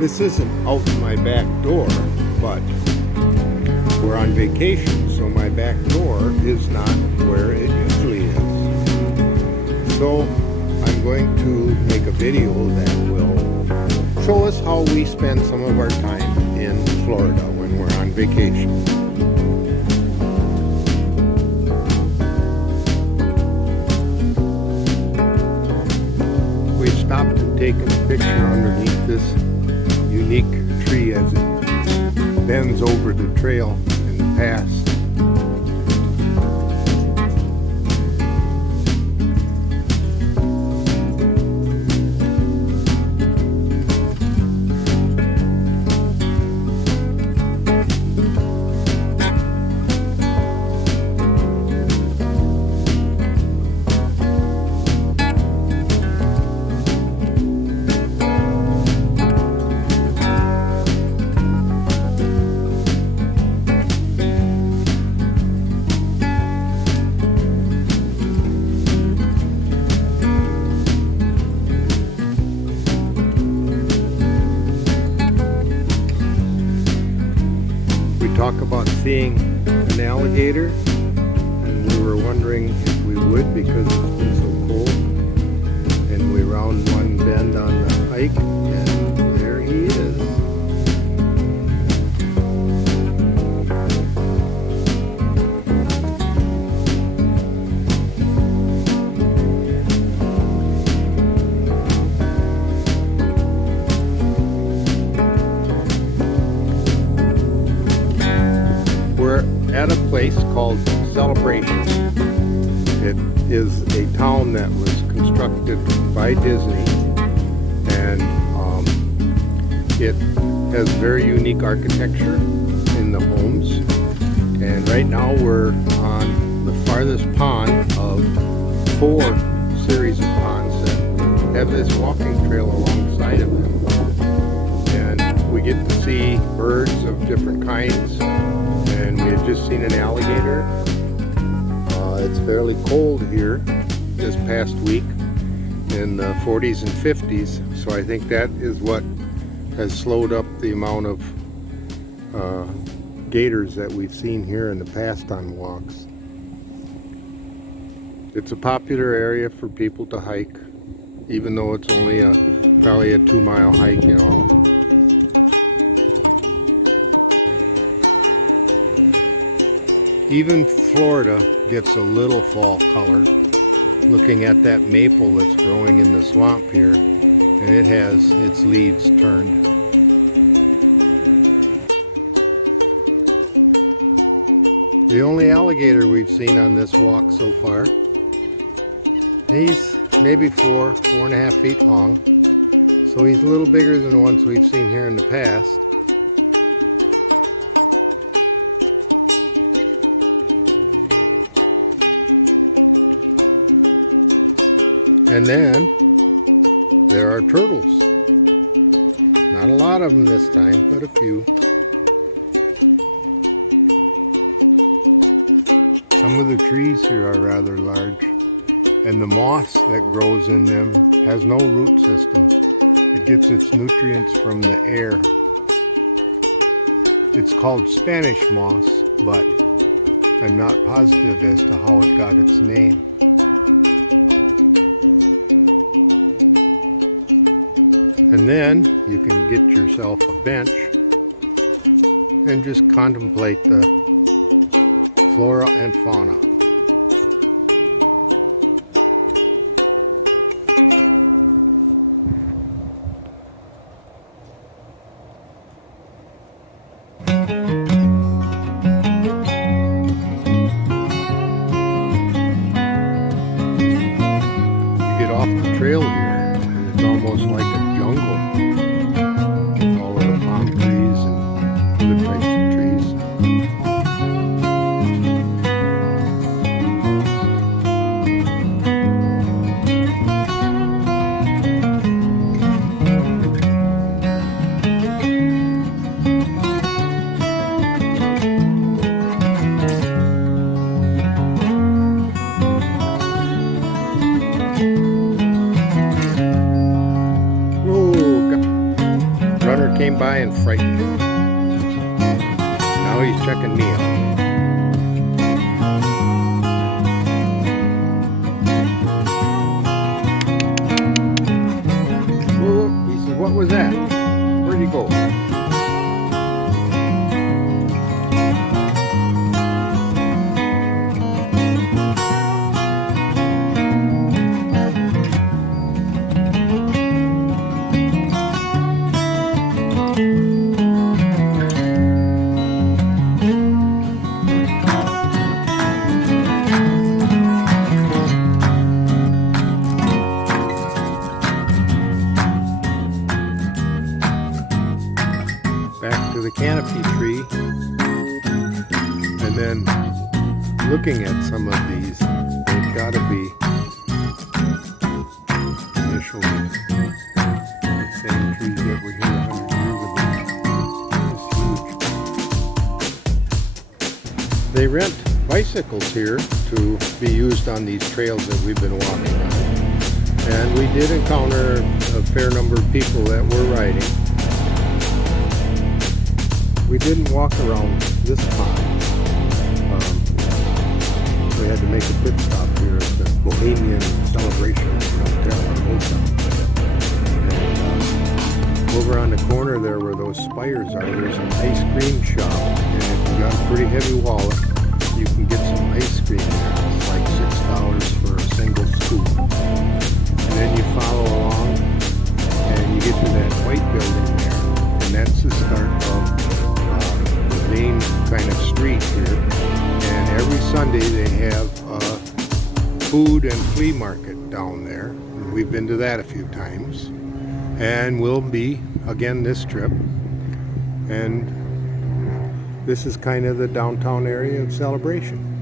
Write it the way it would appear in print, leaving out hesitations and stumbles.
This isn't out my back door, but we're on vacation, so my back door is not where it usually is. So I'm going to make a video that will show us how we spend some of our time in Florida when we're on vacation. We stopped and taken a picture underneath this unique tree as it bends over the trail in the past. Talk about seeing an alligator, and we were wondering if we would because it's been so cold. And we round one bend on the hike, and there he is. At a place called Celebration. It is a town that was constructed by Disney, and it has very unique architecture in the homes. And right now we're on the farthest pond of 4 series of ponds that have this walking trail alongside of them. And we get to see birds of different kinds. And we had just seen an alligator. It's fairly cold here this past week in the 40s and 50s, so I think that is what has slowed up the amount of gators that we've seen here in the past on walks. It's a popular area for people to hike, even though it's only probably a 2-mile hike in all. Even Florida gets a little fall color. Looking at that maple that's growing in the swamp here, and it has its leaves turned. The only alligator we've seen on this walk so far, he's maybe 4.5 feet long, so he's a little bigger than the ones we've seen here in the past. And then there are turtles. Not a lot of them this time, but a few. Some of the trees here are rather large, and the moss that grows in them has no root system. It gets its nutrients from the air. It's called Spanish moss, but I'm not positive as to how it got its name. And then you can get yourself a bench and just contemplate the flora and fauna. You get off the trail here, and it's almost like a jungle with all of the palm trees and other types of trees. came by and frightened him. Now he's checking me out. Whoa, he said, what was that? Where'd he go? Back to the canopy tree, and then looking at some of these, they've got to be initially the same trees that were here 100 years ago. It's huge. They rent bicycles here to be used on these trails that we've been walking on, and we did encounter a fair number of people that were riding. We didn't walk around this pond. We had to make a pit stop here at the Bohemian Celebration Hotel. And, over on the corner there where those spires are, there's an ice cream shop. And if you got a pretty heavy wallet, you can get some ice cream there. It's like $6 for a single scoop. And then you follow along and you get to that white building there. And that's the start of main kind of street here, and every Sunday they have a food and flea market down there. We've been to that a few times, and we'll be again this trip. And this is kind of the downtown area of Celebration.